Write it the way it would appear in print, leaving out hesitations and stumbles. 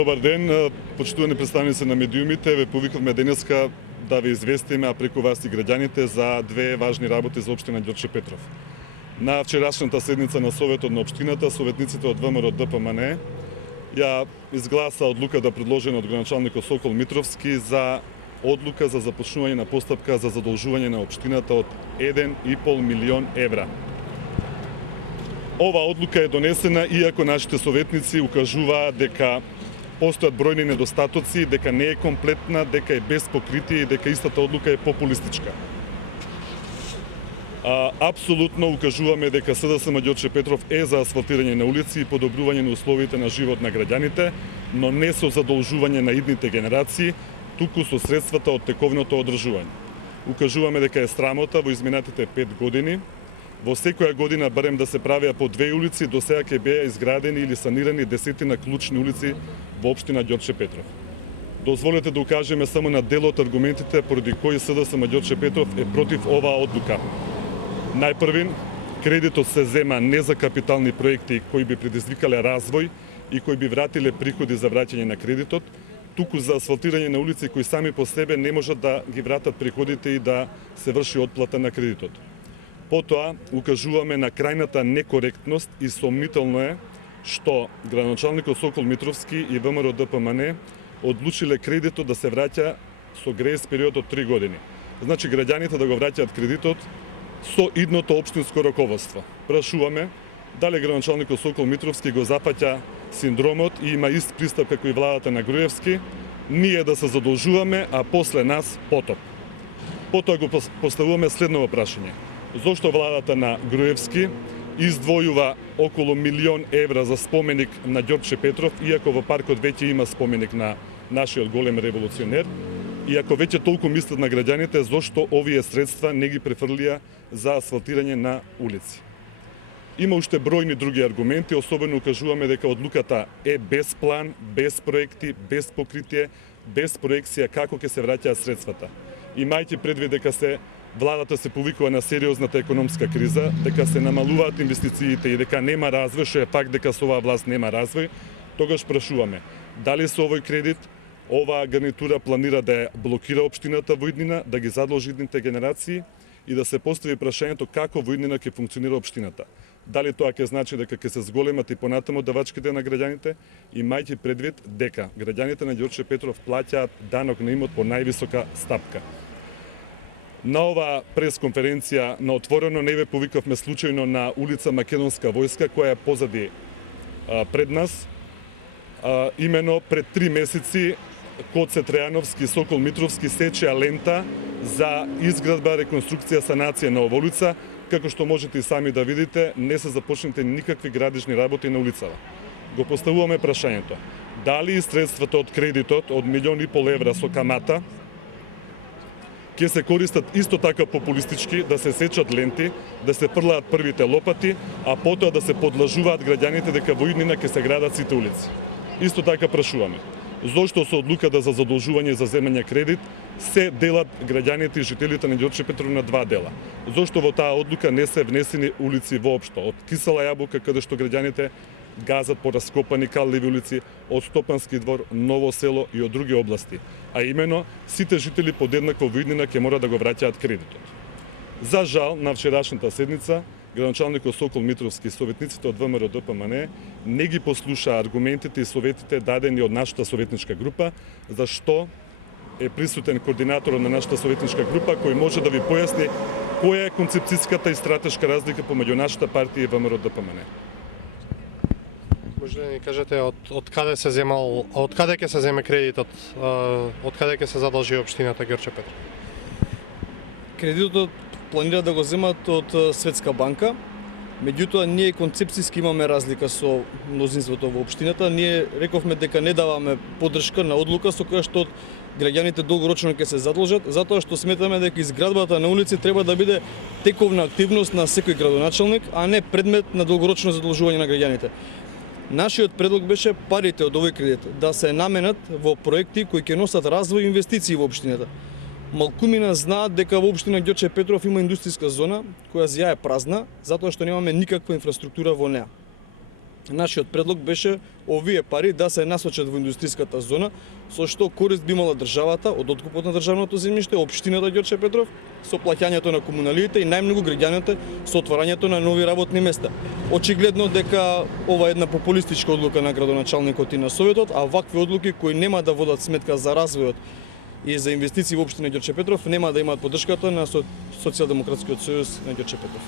Добар ден, почитувани представници на медиумите, ве повикавме денеска да ве известиме, а преку вас и граѓаните, за две важни работи за општина Ѓорче Петров. На вчерашната седница на Советот на општината, советниците од ВМРО ДПМН ја изгласа одлука да предложена од градоначалникот Сокол Митровски за одлука за започнување на постапка за задолжување на општината од 1,5 милион евра. Ова одлука е донесена иако нашите советници укажуваат дека постојат бројни недостатоци, дека не е комплетна, дека е без покритие и дека истата одлука е популистичка. Апсолутно укажуваме дека СДСМ Ѓорче Петров е за асфалтирање на улици и подобрување на условите на живот на граѓаните, но не со задолжување на идните генерации, туку со средствата од тековното одржување. Укажуваме дека е срамота во изминатите 5 години во секоја година барем да се правеа по 2 улици, до сега ќе беа изградени или санирани десетина клучни улици во општина Ѓорче Петров. Дозволете да укажеме само на дел од аргументите поради кои СДСМ Ѓорче Петров е против оваа одлука. Најпрвин, кредитот се зема не за капитални проекти кои би предизвикале развој и кои би вратиле приходи за враќање на кредитот, туку за асфалтирање на улици кои сами по себе не можат да ги вратат приходите и да се врши отплата на кредитот. Потоа, укажуваме на крајната некоректност и сомнително е што градоначалникот Сокол Митровски и ВМРО ДПМН одлучиле кредитот да се враќа со грејс период од 3 години. Значи, граѓаните да го враќаат кредитот со идното општинско раководство. Прашуваме дали градоначалникот Сокол Митровски го запаќа синдромот и има ист пристап како и владата на Груевски, ние да се задолжуваме, а после нас потоп. Потоа го поставуваме следно прашање. Зошто владата на Груевски издвојува околу 1 милион евра за споменик на Ѓорче Петров, иако во паркот веќе има споменик на нашиот голем револуционер, и ако веќе толку мислат на граѓаните, зошто овие средства не ги префрлија за асфалтирање на улици? Има уште бројни други аргументи, особено укажуваме дека одлуката е без план, без проекти, без покритие, без проекција како ќе се враќаат средствата. Имајќи предвид дека владата се повикува на сериозната економска криза, дека се намалуваат инвестициите и дека нема развој, што е факт дека со оваа власт нема развој, тогаш прашуваме дали со овој кредит оваа гарнитура планира да ја блокира општината во иднина, да ги задолжи идните генерации и да се постави прашањето како во иднина ќе функционира општината. Дали тоа ќе значи дека ќе се зголемат и понатаму давачките на граѓаните, имајќи предвид дека граѓаните на Ѓорче Петров плаќаат данок на имот по највисока стапка. На оваа пресконференција на отворено не ве повикавме случајно на улица Македонска војска, која е позади пред нас. Имено пред 3 месеци Коце Трајановски и Сокол Митровски сечеа лента за изградба, реконструкција, санација на оваа улица. Како што можете и сами да видите, не се започнати никакви градежни работи на улицава. Го поставуваме прашањето. Дали средствата од кредитот од 1,5 милион евра со камата ќе се користат исто така популистички, да се сечат ленти, да се фрлаат првите лопати, а потоа да се подлажуваат граѓаните дека во иднина ќе се градат сите улици. Исто така прашуваме. Зошто со одлуката за задолжување за земање кредит се делат граѓаните и жителите на Ѓорче Петров на 2 дела? Зошто во таа одлука не се внесени улици воопшто? Од Кисела јаболка, каде што граѓаните газат по раскопани калливи улици, од Стопански двор, Ново село и од други области. А имено, сите жители подеднакво во иднина ќе мора да го враќаат кредитот. За жал, на вчерашната седница, градоначалникот Сокол Митровски и советниците од ВМРО ДПМН не ги послуша аргументите и советите дадени од нашата советничка група, зашто е присутен координаторот на нашата советничка група кој може да ви појасни која е концепцијската и стратешка разлика помеѓу нашата партија и ВМРО ДПМН. Може да ни кажете од каде ќе се земе кредитот, од каде ќе се задолжи општината Ѓорче Петров? Кредитот планира да го земат од Светска банка, меѓутоа ние концепцијски имаме разлика со мнозинството во општината. Ние рековме дека не даваме поддршка на одлука со која што граѓаните долгорочно ќе се задолжат, затоа што сметаме дека изградбата на улици треба да биде тековна активност на секој градоначалник, а не предмет на долгорочно задолжување на граѓаните. Нашиот предлог беше парите од овој кредит да се наменат во проекти кои ќе носат развој и инвестиции во општината. Малкумина знаат дека во општина Ѓорче Петров има индустријска зона која ја е празна, затоа што немаме никаква инфраструктура во неа. Нашиот предлог беше овие пари да се насочат во индустријската зона, со што корист би имала државата од откупот на државното земјиште, општината Ѓорче Петров, со плаќањето на комуналиите и најмногу граѓаните со отварањето на нови работни места. Очигледно дека ова е една популистичка одлука на градоначалникот и на Советот, а вакви одлуки кои нема да водат сметка за развојот и за инвестиции во општина Ѓорче Петров нема да имаат поддршката на Социјалдемократскиот сојуз на Ѓорче Петров.